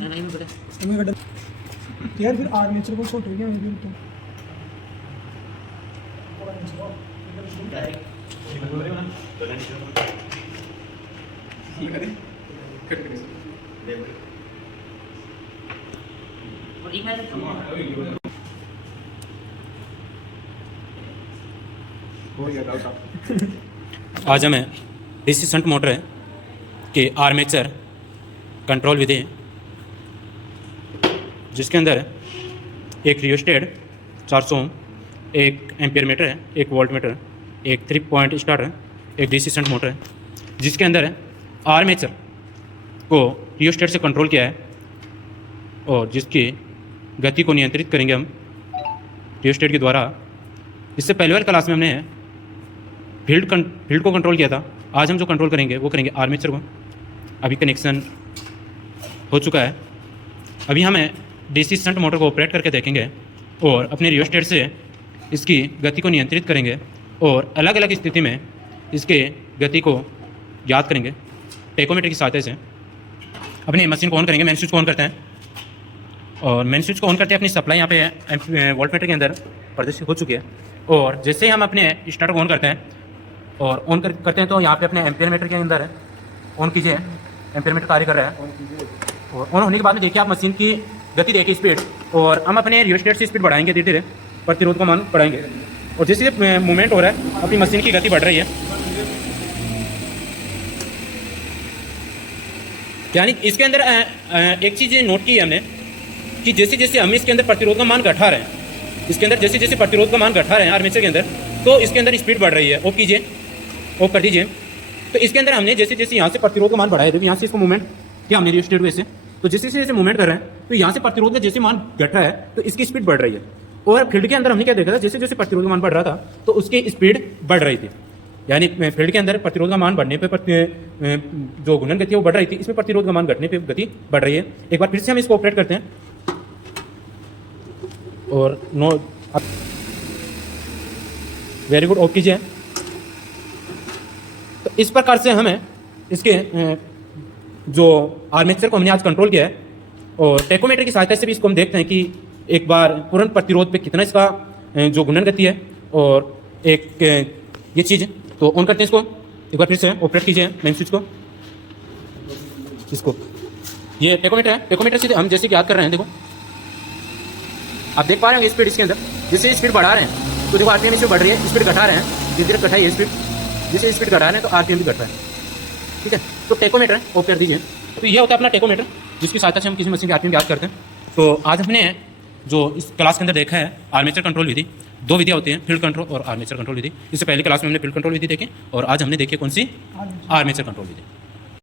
नहीं मैं पता हमें कट यार फिर आर्मेचर को छोड़ गया मैं तो और एक है आज हमें डीसी शंट मोटर के आर्मेचर कंट्रोल विधि जिसके अंदर एक रियोस्टेट 400 ओम, एक एम्पियर मीटर है, एक वोल्ट मीटर, एक 3 पॉइंट स्टार्टर, एक डीसी शंट मोटर है, जिसके अंदर आर्मेचर को रियोस्टेट से कंट्रोल किया है और जिसकी गति को नियंत्रित करेंगे हम रियोस्टेट के द्वारा। इससे पहले वाली क्लास में हमने फील्ड को कंट्रोल किया था। आज हम जो कंट्रोल करेंगे वो करेंगे आर्मेचर को। अभी कनेक्शन हो चुका है। अभी हमें डीसी शंट मोटर को ऑपरेट करके देखेंगे और अपने रियोस्टेट से इसकी गति को नियंत्रित करेंगे और अलग अलग स्थिति में इसके गति को याद करेंगे टेकोमीटर की सहायता से। अपनी मशीन को ऑन करेंगे, मेन स्विच को ऑन करते हैं और मेन स्विच को ऑन करते हैं अपनी सप्लाई यहाँ पे वोल्टमीटर के अंदर प्रदर्शित हो चुकी है। और जैसे ही हम अपने स्टार्टर को ऑन करते हैं और ऑन करते हैं तो यहाँ पे अपने एम्पियर मीटर के अंदर ऑन कीजिए, एम्पियर मीटर कार्य कर रहा है। और ऑन होने के बाद में देखिए आप मशीन की गति देखिए स्पीड, और हम अपने रियोस्टेट से स्पीड बढ़ाएंगे, धीरे धीरे प्रतिरोध का मान बढ़ाएंगे और जैसे मूवमेंट हो रहा है अपनी मशीन की गति बढ़ रही है। यानी इसके अंदर एक चीज़ नोट की है हमने कि जैसे जैसे हम इसके अंदर प्रतिरोध का मान घटा रहे हैं, इसके अंदर जैसे जैसे प्रतिरोध का मान घटा रहे हैं आर्मेचर के अंदर, तो इसके अंदर स्पीड बढ़ रही है। ऑफ कीजिए, ऑफ कर दीजिए। तो इसके अंदर हमने जैसे जैसे यहाँ से प्रतिरोध का मान बढ़ाया, देखिए यहाँ से इसको मूवमेंट किया हमने रियोस्टेट वैसे, तो जैसे जैसे मूवमेंट कर रहे हैं तो यहाँ से प्रतिरोध का जैसे मान घट रहा है तो इसकी स्पीड बढ़ रही है। और फील्ड के अंदर हमने क्या देखा था, जैसे जैसे प्रतिरोध का मान बढ़ रहा था तो उसकी स्पीड बढ़ रही थी। यानी फील्ड के अंदर प्रतिरोध का मान बढ़ने पे जो घूर्णन गति है वो बढ़ रही थी, इसमें प्रतिरोध का मान घटने पे गति बढ़ रही है। एक बार फिर से हम इसको ऑपरेट करते हैं और नो वेरी गुड, ऑफ कीजिए। तो इस प्रकार से हमें इसके जो आर्मेचर को हमने आज कंट्रोल किया है और टेकोमीटर की सहायता से भी इसको हम देखते हैं कि एक बार पूर्ण प्रतिरोध पे कितना इसका जो घूर्णन गति है। और एक ये चीज़ तो ऑन करते हैं इसको, एक बार फिर से ऑपरेट कीजिए मेन स्विच को, इसको। ये टेकोमीटर है, टेकोमीटर से हम जैसे कि याद कर रहे हैं, देखो आप देख पा रहे हैं स्पीड इसके अंदर जैसे स्पीड बढ़ा रहे हैं तो देखो आरपीएम इसमें बढ़ रही है, स्पीड घटा रहे हैं, धीरे धीरे घटाइए स्पीड, जैसे स्पीड घटा रहे हैं तो आरपीएम भी घट रहा है। ठीक है, तो टेकोमीटर है, ऑफ कर दीजिए। तो ये होता है अपना टेकोमीटर जिसकी सहायता से हम किसी मशीन के आरपीएम याद करते हैं। तो आज हमने जो इस क्लास के अंदर देखा है आर्मेचर कंट्रोल विधि, दो विधियाँ होती हैं, फील्ड कंट्रोल और आर्मेचर कंट्रोल विधि। इससे पहले क्लास में हमने फील्ड कंट्रोल विधि देखी और आज हमने देखी कौन सी, आर्मेचर कंट्रोल विधि।